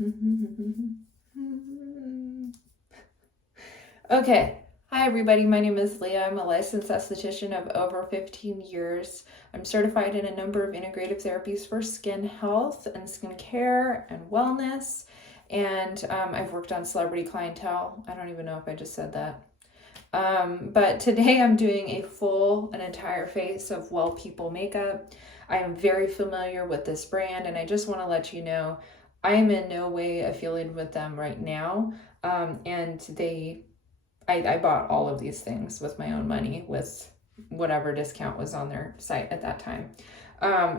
Okay. Hi, everybody. My name is Leah. I'm a licensed esthetician of over 15 years. I'm certified in a number of integrative therapies for skin health and skin care and wellness. And I've worked on celebrity clientele. I don't even know if I just said that. But today I'm doing an entire face of Well People makeup. I am very familiar with this brand, and I just want to let you know I am in no way affiliated with them right now. And I bought all of these things with my own money with whatever discount was on their site at that time.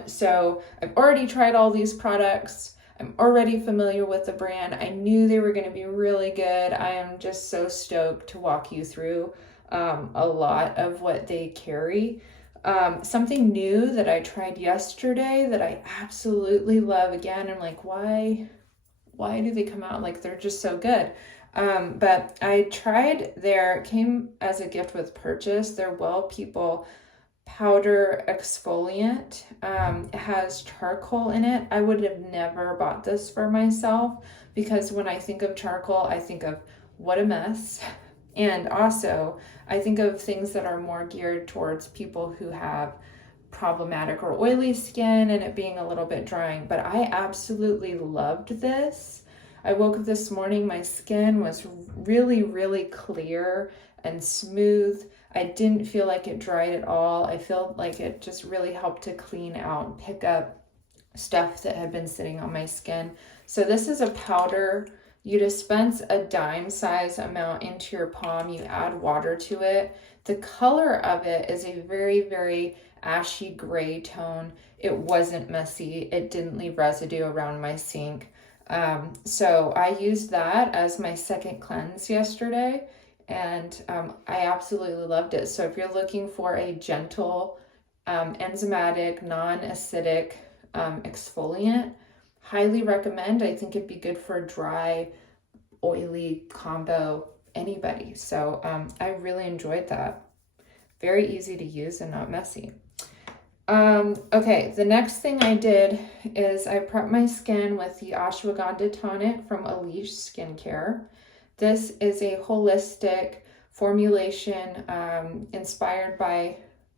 So I've already tried all these products. I'm already familiar with the brand. I knew they were going to be really good. I am just so stoked to walk you through a lot of what they carry. Something new that I tried yesterday that I absolutely love. Again, I'm like, why do they come out like they're just so good? But I tried came as a gift with purchase, their Well People powder exfoliant. It has charcoal in it. I would have never bought this for myself because when I think of charcoal, I think of what a mess. And also, I think of things that are more geared towards people who have problematic or oily skin and it being a little bit drying. But I absolutely loved this. I woke up this morning, my skin was really, really clear and smooth. I didn't feel like it dried at all. I felt like it just really helped to clean out and pick up stuff that had been sitting on my skin. So this is a powder. You dispense a dime size amount into your palm. You add water to it. The color of it is a very, very ashy gray tone. It wasn't messy. It didn't leave residue around my sink. So I used that as my second cleanse yesterday, and I absolutely loved it. So if you're looking for a gentle, enzymatic, non-acidic exfoliant, highly recommend. I think it'd be good for dry, oily combo, anybody. So I really enjoyed that. Very easy to use and not messy. Okay, the next thing I did is I prepped my skin with the ashwagandha tonic from Alish Skincare. This is a holistic formulation inspired by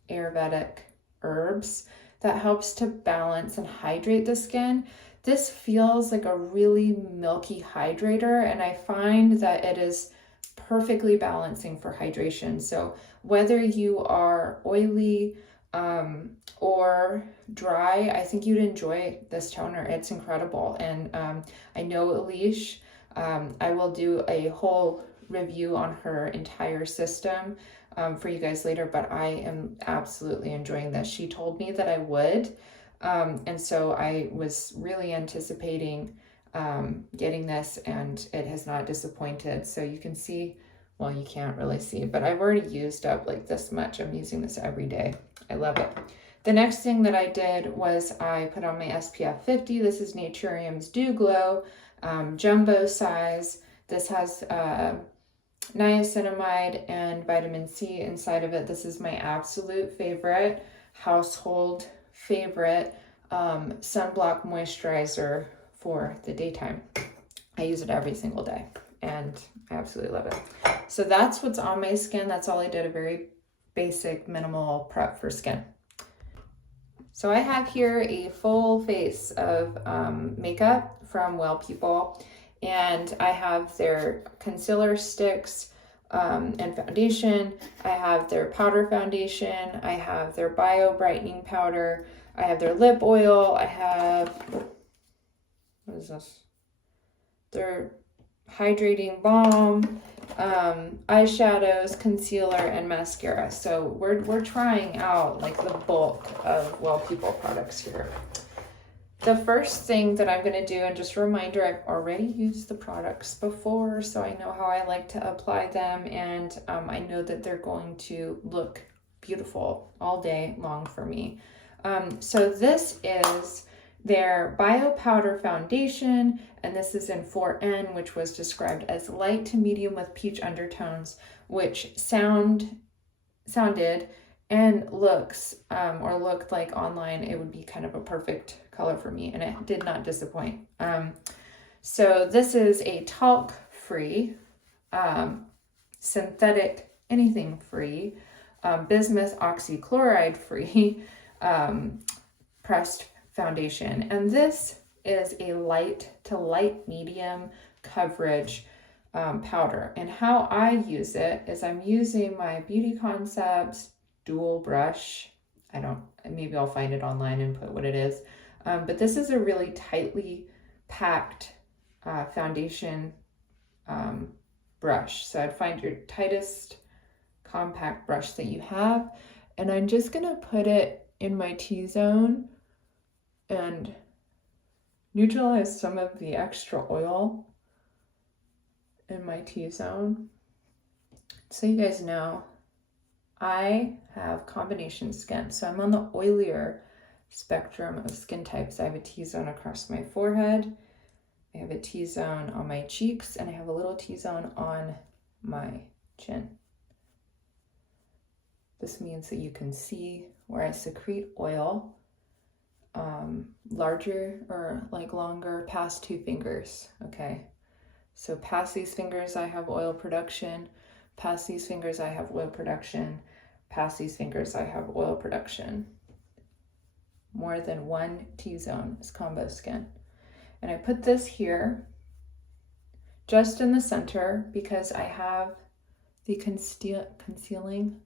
Ayurvedic herbs that helps to balance and hydrate the skin. This feels like a really milky hydrator, and I find that it is perfectly balancing for hydration. So whether you are oily, or dry, I think you'd enjoy this toner. It's incredible. And I know Alish, I will do a whole review on her entire system for you guys later, but I am absolutely enjoying this. She told me that I would, and so I was really anticipating getting this, and it has not disappointed. So you can see, well, you can't really see, but I've already used up like this much. I'm using this every day. I love it. The next thing that I did was I put on my SPF 50. This is Naturium's Dew Glow, jumbo size. This has niacinamide and vitamin C inside of it. This is my absolute favorite, household favorite sunblock moisturizer for the daytime. I use it every single day and I absolutely love it. So that's what's on my skin. That's all I did, a very basic minimal prep for skin. So I have here a full face of makeup from Well People, and I have their concealer sticks and foundation. I have their powder foundation. I have their bio brightening powder. I have their lip oil. I have, what is this? Their hydrating balm, eyeshadows, concealer, and mascara. So we're trying out like the bulk of Well People products here. The first thing that I'm going to do, and just a reminder, I've already used the products before, so I know how I like to apply them, and I know that they're going to look beautiful all day long for me. So this is their Bio Powder Foundation, and this is in 4N, which was described as light to medium with peach undertones, which sounded and looks or looked like online it would be kind of a perfect color for me, and it did not disappoint. So this is a talc-free, synthetic, anything-free, bismuth oxychloride-free pressed foundation. And this is a light to light medium coverage powder. And how I use it is I'm using my Beauty Concepts dual brush. Maybe I'll find it online and put what it is. But this is a really tightly packed foundation brush. So I'd find your tightest compact brush that you have, and I'm just gonna put it in my T-zone and neutralize some of the extra oil in my T-zone. So you guys know, I have combination skin, so I'm on the oilier spectrum of skin types. I have a T-zone across my forehead, I have a T-zone on my cheeks, and I have a little T-zone on my chin. This means that you can see where I secrete oil, larger or like longer past 2 fingers, okay? So past these fingers I have oil production, past these fingers I have oil production, past these fingers I have oil production. More than 1 T-zone is combo skin. And I put this here just in the center because I have the concealing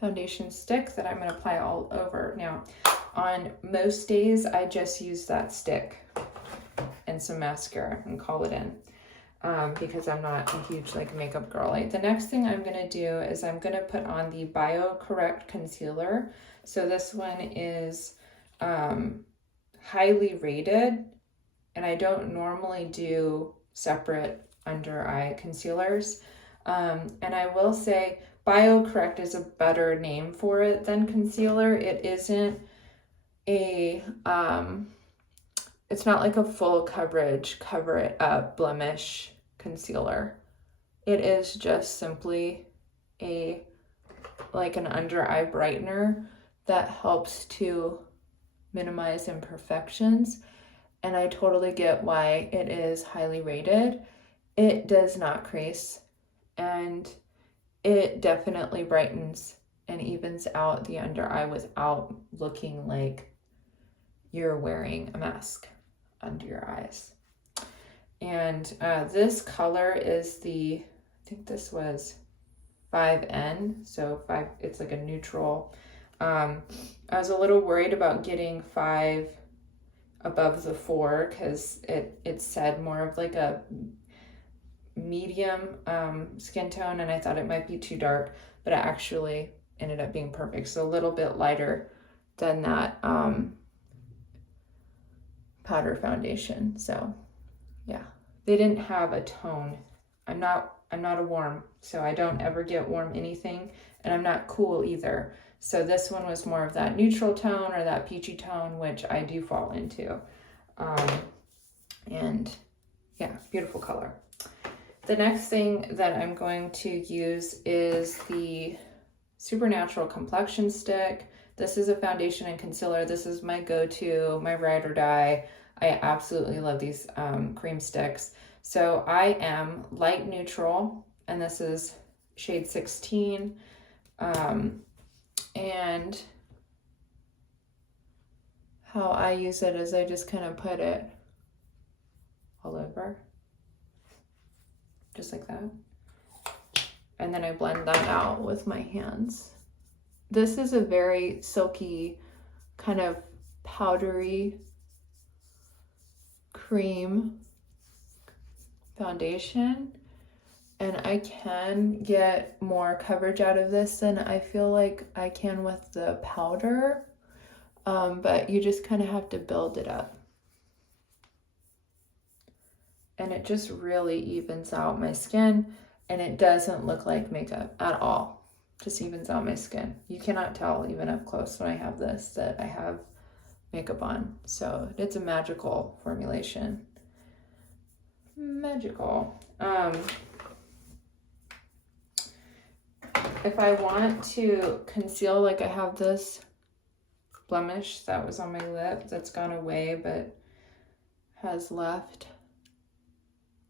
foundation stick that I'm going to apply all over. Now, on most days, I just use that stick and some mascara and call it in because I'm not a huge makeup girly. The next thing I'm going to do is I'm going to put on the BioCorrect concealer. So this one is highly rated, and I don't normally do separate under eye concealers. And I will say BioCorrect is a better name for it than concealer. It isn't a, it's not like a full coverage, cover it up blemish concealer. It is just simply an under eye brightener that helps to minimize imperfections. And I totally get why it is highly rated. It does not crease, and it definitely brightens and evens out the under eye without looking like you're wearing a mask under your eyes. And this color is I think this was 5N, so 5, it's like a neutral. I was a little worried about getting 5 above the 4 because it said more of like a medium skin tone, and I thought it might be too dark, but it actually ended up being perfect. So a little bit lighter than that powder foundation. So yeah, they didn't have a tone. I'm not a warm, so I don't ever get warm anything, and I'm not cool either. So this one was more of that neutral tone or that peachy tone, which I do fall into. And yeah, beautiful color. The next thing that I'm going to use is the Supernatural Complexion Stick. This is a foundation and concealer. This is my go-to, my ride or die. I absolutely love these cream sticks. So I am light neutral, and this is shade 16. And how I use it is I just kind of put it all over, just like that. And then I blend that out with my hands. This is a very silky, kind of powdery cream foundation. And I can get more coverage out of this than I feel like I can with the powder. But you just kind of have to build it up. And it just really evens out my skin, and it doesn't look like makeup at all. Just evens out my skin. You cannot tell even up close when I have this that I have makeup on. So it's a magical formulation. Magical. If I want to conceal, like I have this blemish that was on my lip that's gone away but has left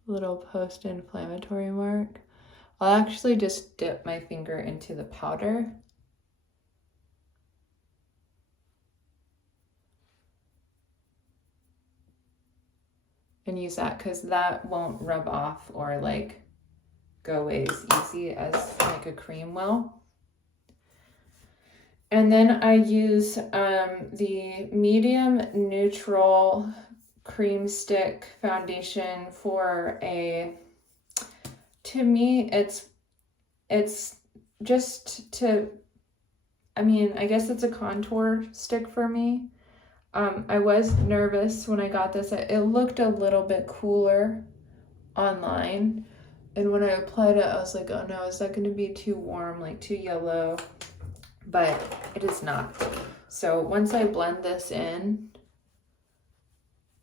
little post-inflammatory mark. I'll actually just dip my finger into the powder. And use that because that won't rub off or like go away as easy as like a cream will. And then I use the medium neutral cream stick foundation for to me, it's just to, I mean, I guess it's a contour stick for me. I was nervous when I got this. It looked a little bit cooler online. And when I applied it, I was like, oh no, is that going to be too warm, like too yellow? But it is not. So once I blend this in,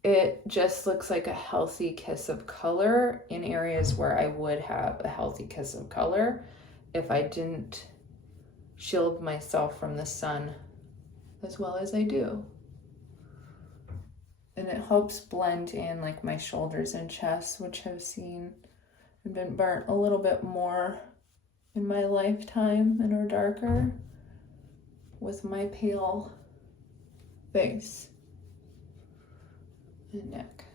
it just looks like a healthy kiss of color in areas where I would have a healthy kiss of color if I didn't shield myself from the sun as well as I do. And it helps blend in like my shoulders and chest, which I've seen and been burnt a little bit more in my lifetime and are darker with my pale face and neck.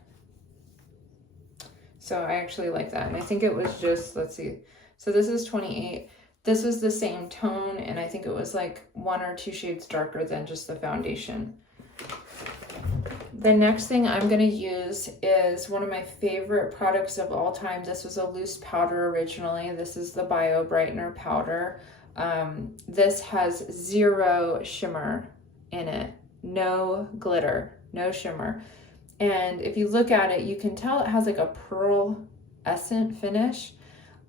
So I actually like that. And I think it was just, let's see. So this is 28. This was the same tone, and I think it was like 1 or 2 shades darker than just the foundation. The next thing I'm going to use is one of my favorite products of all time. This was a loose powder originally. This is the Bio Brightener powder. This has 0 shimmer in it, no glitter, no shimmer. And if you look at it, you can tell it has like a pearl-escent finish.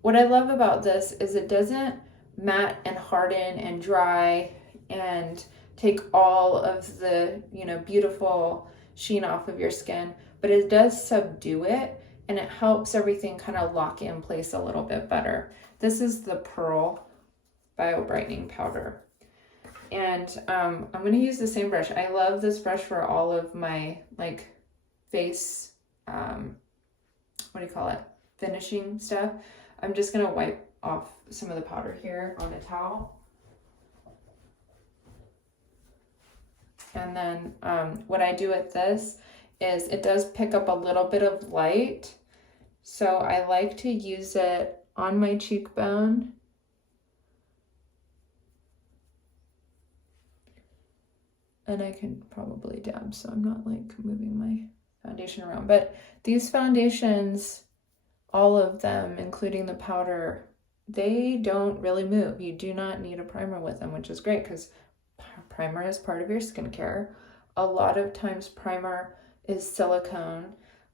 What I love about this is it doesn't matte and harden and dry and take all of the, beautiful sheen off of your skin, but it does subdue it and it helps everything kind of lock in place a little bit better. This is the Pearl Bio Brightening Powder. And I'm going to use the same brush. I love this brush for all of my like face, finishing stuff. I'm just going to wipe off some of the powder here on a towel. And then what I do with this is it does pick up a little bit of light. So I like to use it on my cheekbone. And I can probably dab, so I'm not like moving my foundation around. But these foundations, all of them, including the powder, they don't really move. You do not need a primer with them, which is great because primer is part of your skincare. A lot of times primer is silicone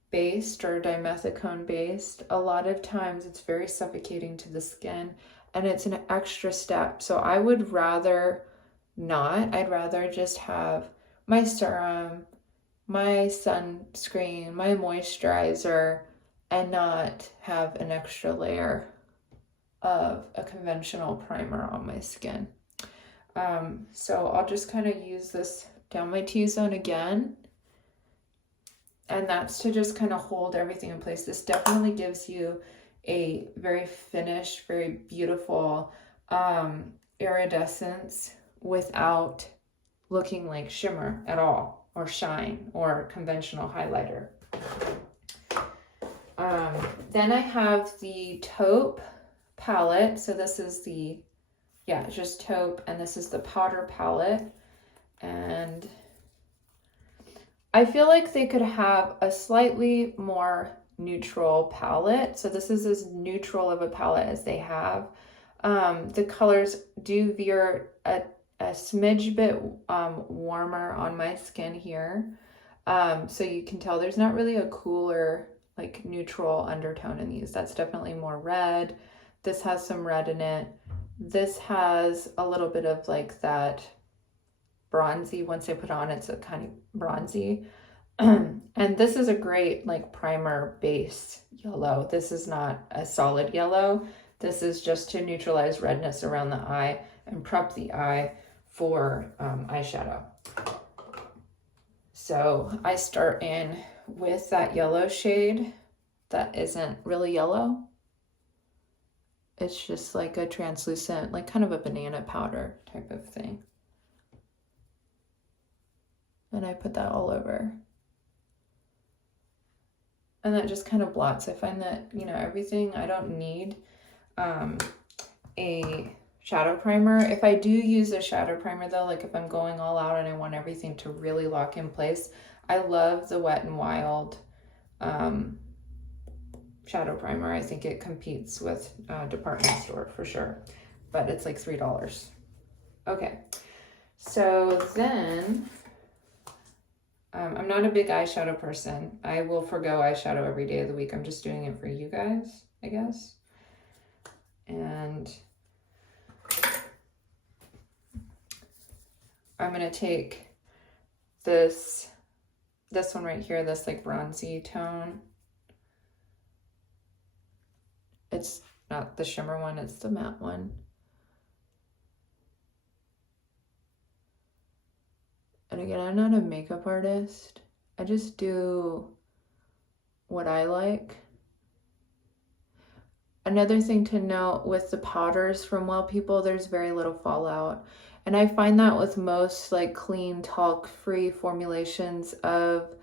based or dimethicone based. A lot of times it's very suffocating to the skin and it's an extra step. So I would rather not. I'd rather just have my serum, my sunscreen, my moisturizer, and not have an extra layer of a conventional primer on my skin. So I'll just kind of use this down my T-zone again. And that's to just kind of hold everything in place. This definitely gives you a very finished, very beautiful iridescence without looking like shimmer at all, or shine, or conventional highlighter. Then I have the taupe palette. So this is the, just taupe, and this is the powder palette. And I feel like they could have a slightly more neutral palette. So this is as neutral of a palette as they have. The colors do veer a smidge bit warmer on my skin here. So you can tell there's not really a cooler, like neutral undertone in these. That's definitely more red. This has some red in it. This has a little bit of like that bronzy. Once I put on, it's a kind of bronzy. And this is a great like primer base yellow. This is not a solid yellow. This is just to neutralize redness around the eye and prep the eye for eyeshadow. So I start in with that yellow shade. that isn't really yellow. It's just like a translucent, like kind of a banana powder type of thing. And I put that all over. And that just kind of blots. I find that, you know, everything, I don't need a shadow primer. If I do use a shadow primer though, like if I'm going all out and I want everything to really lock in place, I love the Wet n Wild shadow primer. I think it competes with department store for sure, but it's like $3. Okay, so then I'm not a big eyeshadow person. I will forgo eyeshadow every day of the week. I'm just doing it for you guys, I guess. And I'm gonna take this one right here, this like bronzy tone. It's not the shimmer one, it's the matte one. And again, I'm not a makeup artist. I just do what I like. Another thing to note with the powders from Well People, there's very little fallout. And I find that with most like clean, talc-free formulations of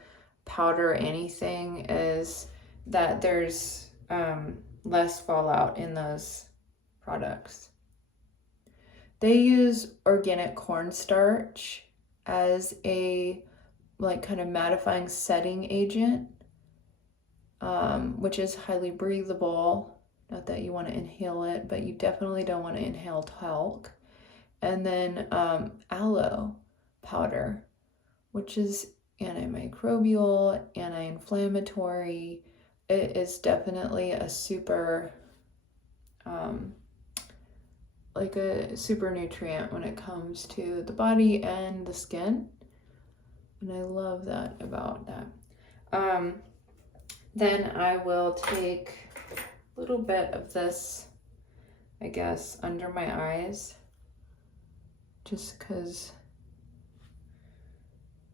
powder anything is that there's less fallout in those products. They use organic cornstarch as a like kind of mattifying setting agent, which is highly breathable. Not that you want to inhale it, but you definitely don't want to inhale talc. And then aloe powder, which is antimicrobial, anti-inflammatory. It is definitely a super, like a super nutrient when it comes to the body and the skin. And I love that about that. Then I will take a little bit of this, I guess, under my eyes, just because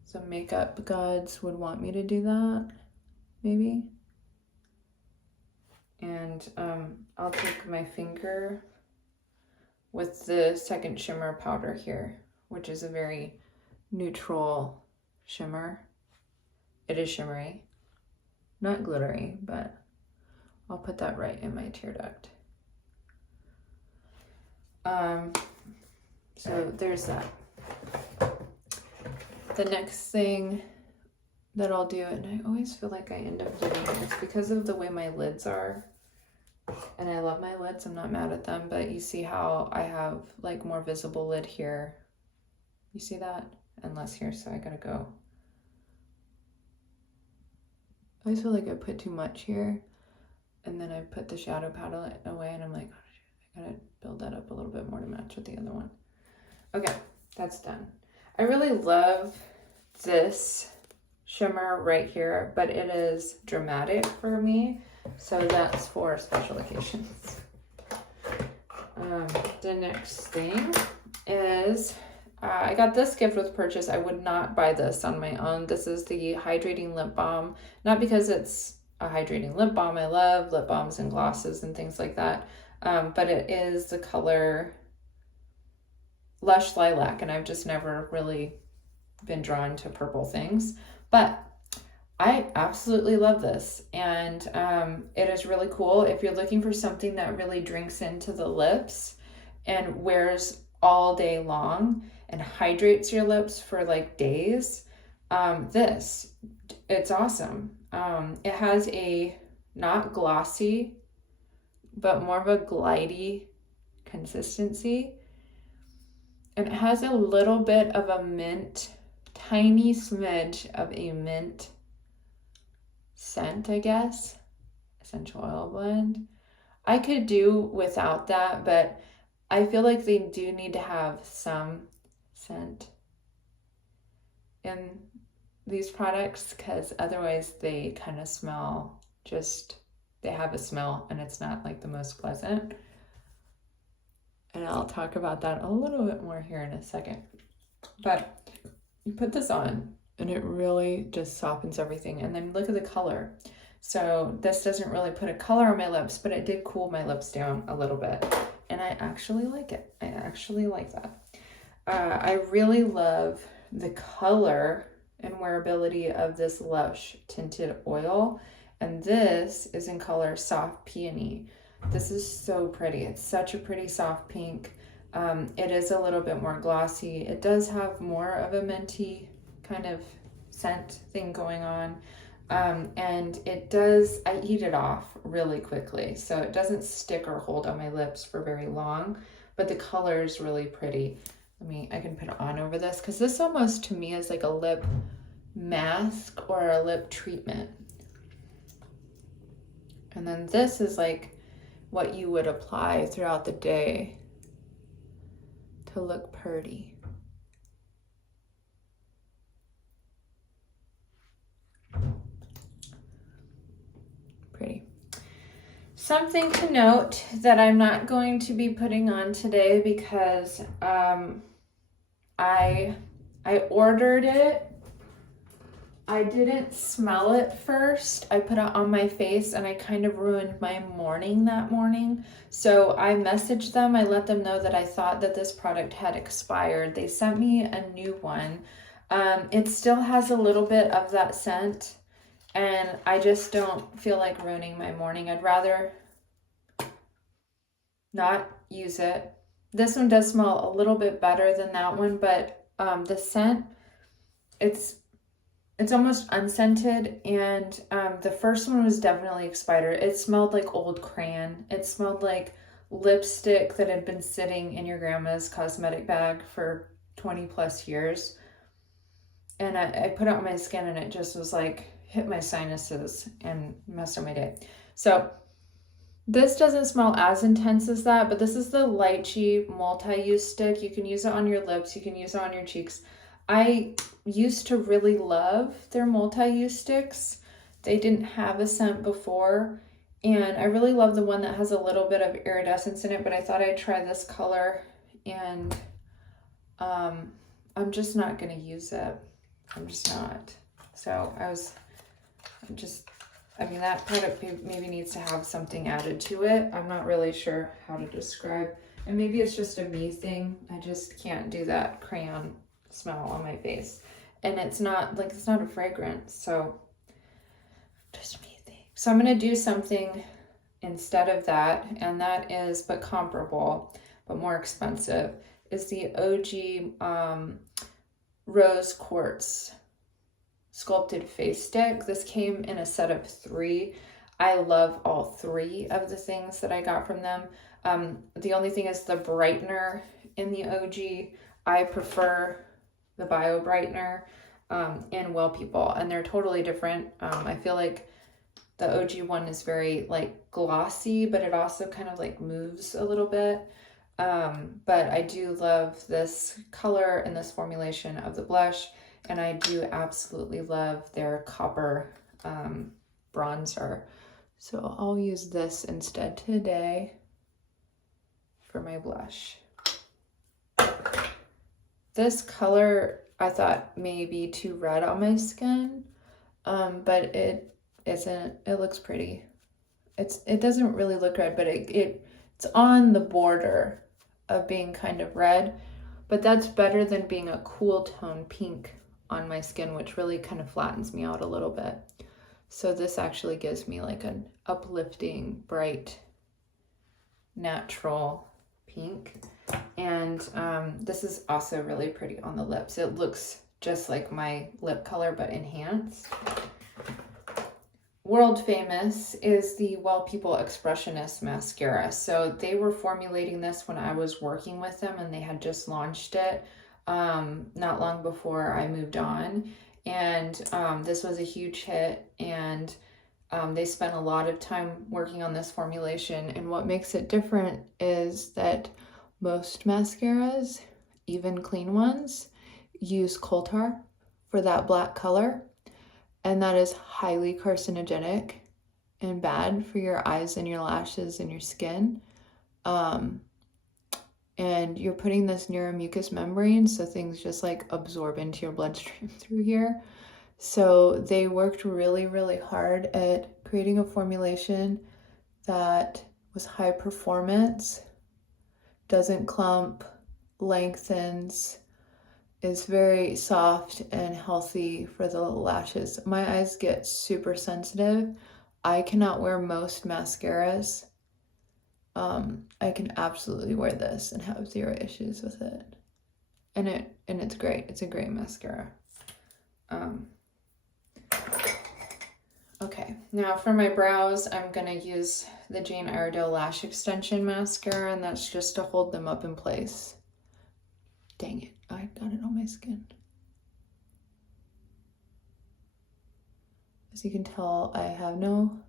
some makeup gods would want me to do that, maybe. And I'll take my finger with the second shimmer powder here, which is a very neutral shimmer. It is shimmery, not glittery, but I'll put that right in my tear duct. So there's that. The next thing that I'll do, and I always feel like I end up doing it, it's because of the way my lids are. And I love my lids, I'm not mad at them, but you see how I have like more visible lid here. You see that? And less here, so I gotta go. I always feel like I put too much here, and then I put the shadow palette away, and I'm like, oh shit, I gotta build that up a little bit more to match with the other one. Okay, that's done. I really love this shimmer right here, but it is dramatic for me, so that's for special occasions. The next thing is I got this gift with purchase. I would not buy this on my own. This is the hydrating lip balm, not because it's a hydrating lip balm. I love lip balms and glosses and things like that, but it is the color Lush Lilac, and I've just never really been drawn to purple things, but I absolutely love this, and it is really cool if you're looking for something that really drinks into the lips and wears all day long and hydrates your lips for like days. It's awesome. It has a not glossy, but more of a glidey consistency. And it has a little bit of a mint, tiny smidge of a mint scent, I guess. Essential oil blend. I could do without that, but I feel like they do need to have some scent in these products, because otherwise they kind of smell they have a smell and it's not like the most pleasant. And I'll talk about that a little bit more here in a second. But you put this on and it really just softens everything. And then look at the color. So this doesn't really put a color on my lips, but it did cool my lips down a little bit. And I actually like it. I actually like that. I really love the color and wearability of this Lush tinted oil. And this is in color Soft Peony. This is so pretty. It's such a pretty soft pink. It is a little bit more glossy. It does have more of a minty kind of scent thing going on. And it does, I eat it off really quickly. So it doesn't stick or hold on my lips for very long, but the color is really pretty. I can put it on over this because this almost to me is like a lip mask or a lip treatment. And then this is like what you would apply throughout the day to look pretty. Pretty. Something to note that I'm not going to be putting on today because I ordered it. I didn't smell it first. I put it on my face and I kind of ruined my morning that morning. So I messaged them. I let them know that I thought that this product had expired. They sent me a new one. It still has a little bit of that scent and I just don't feel like ruining my morning. I'd rather not use it. This one does smell a little bit better than that one, but the scent, it's almost unscented, and the first one was definitely expired. It smelled like old crayon. It smelled like lipstick that had been sitting in your grandma's cosmetic bag for 20 plus years. And I put it on my skin and it just was like, hit my sinuses and messed up my day. So this doesn't smell as intense as that, but this is the Lychee multi-use stick. You can use it on your lips. You can use it on your cheeks. I used to really love their multi-use sticks. They didn't have a scent before, and I really love the one that has a little bit of iridescence in it, but I thought I'd try this color, and I'm just not going to use it. I'm just not. So that product maybe needs to have something added to it. I'm not really sure how to describe, and maybe it's just a me thing. I just can't do that crayon smell on my face, and it's not a fragrance, so just me thing. So I'm going to do something instead of that, and that is, but comparable but more expensive, is the OG Rose Quartz sculpted face stick. This came in a set of 3. I love all 3 of the things that I got from them. The only thing is the brightener in the OG. I prefer the Bio Brightener and Well People, and they're totally different. I feel like the OG one is very like glossy, but it also kind of like moves a little bit. But I do love this color and this formulation of the blush, and I do absolutely love their copper bronzer. So I'll use this instead today for my blush. This color I thought may be too red on my skin, but it isn't. It looks pretty. It doesn't really look red, but it's on the border of being kind of red, but that's better than being a cool tone pink on my skin, which really kind of flattens me out a little bit. So this actually gives me like an uplifting, bright, natural pink. And this is also really pretty on the lips. It looks just like my lip color, but enhanced. World famous is the Well People Expressionist mascara. So they were formulating this when I was working with them, and they had just launched it not long before I moved on. And this was a huge hit, and they spent a lot of time working on this formulation. And what makes it different is that most mascaras, even clean ones, use coal tar for that black color, and that is highly carcinogenic and bad for your eyes and your lashes and your skin. And you're putting this near a mucous membrane, so things just like absorb into your bloodstream through here. So they worked really, really hard at creating a formulation that was high performance, doesn't clump, lengthens, is very soft and healthy for the lashes. My eyes get super sensitive. I cannot wear most mascaras. I can absolutely wear this and have zero issues with it. And it's great. It's a great mascara. Okay, now for my brows, I'm gonna use the Jane Iredale Lash Extension Mascara, and that's just to hold them up in place. Dang it, I got it on my skin. As you can tell, I have no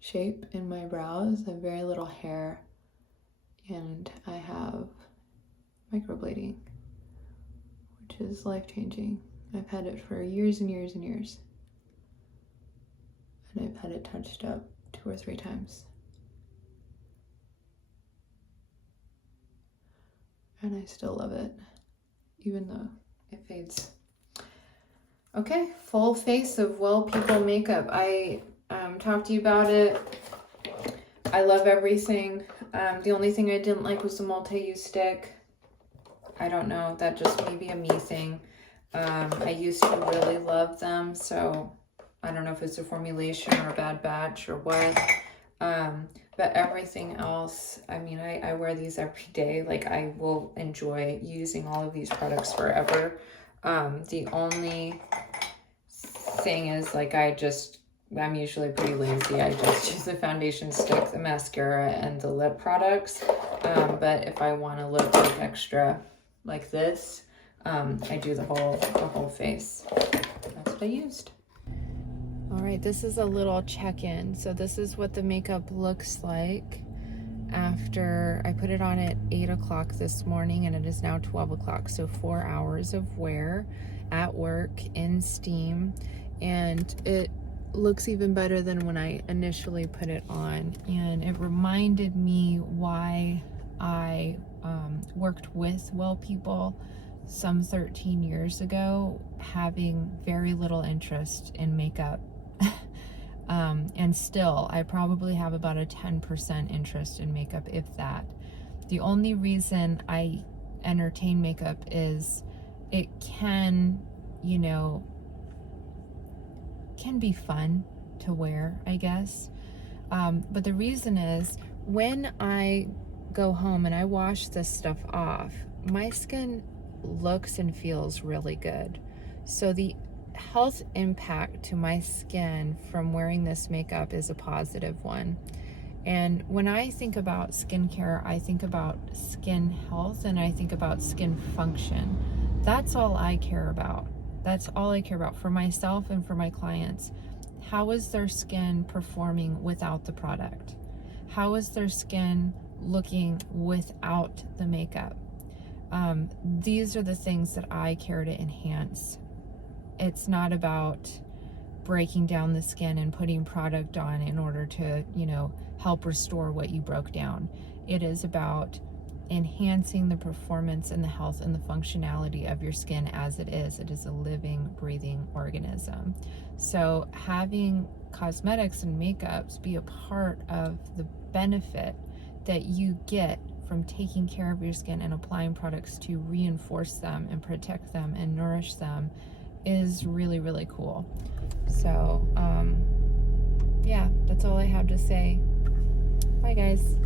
shape in my brows. I have very little hair, and I have microblading, which is life-changing. I've had it for years and years and years. And I've had it touched up 2 or 3 times. And I still love it, even though it fades. Okay, full face of Well People makeup. I talked to you about it. I love everything. The only thing I didn't like was the multi-use stick. I don't know, that just may be a me thing. I used to really love them, so I don't know if it's a formulation or a bad batch or what. But everything else, I mean, I wear these every day. Like, I will enjoy using all of these products forever. The only thing is, like, I'm usually pretty lazy. I just use the foundation stick, the mascara, and the lip products. But if I want to look like extra like this, I do the whole face. That's what I used. All right, this is a little check-in. So this is what the makeup looks like after I put it on at 8 o'clock this morning, and it is now 12 o'clock. So 4 hours of wear at work in steam, and it looks even better than when I initially put it on. And it reminded me why I worked with Well People some 13 years ago, having very little interest in makeup. And still, I probably have about a 10% interest in makeup, if that. The only reason I entertain makeup is it can, you know, can be fun to wear, I guess. But the reason is, when I go home and I wash this stuff off, my skin looks and feels really good. So the health impact to my skin from wearing this makeup is a positive one. And when I think about skincare, I think about skin health and I think about skin function. That's all I care about. That's all I care about for myself and for my clients. How is their skin performing without the product? How is their skin looking without the makeup? These are the things that I care to enhance. It's not about breaking down the skin and putting product on in order to, you know, help restore what you broke down. It is about enhancing the performance and the health and the functionality of your skin as it is. It is a living, breathing organism. So having cosmetics and makeups be a part of the benefit that you get from taking care of your skin and applying products to reinforce them and protect them and nourish them is really, really cool. So, yeah, that's all I have to say. Bye, guys.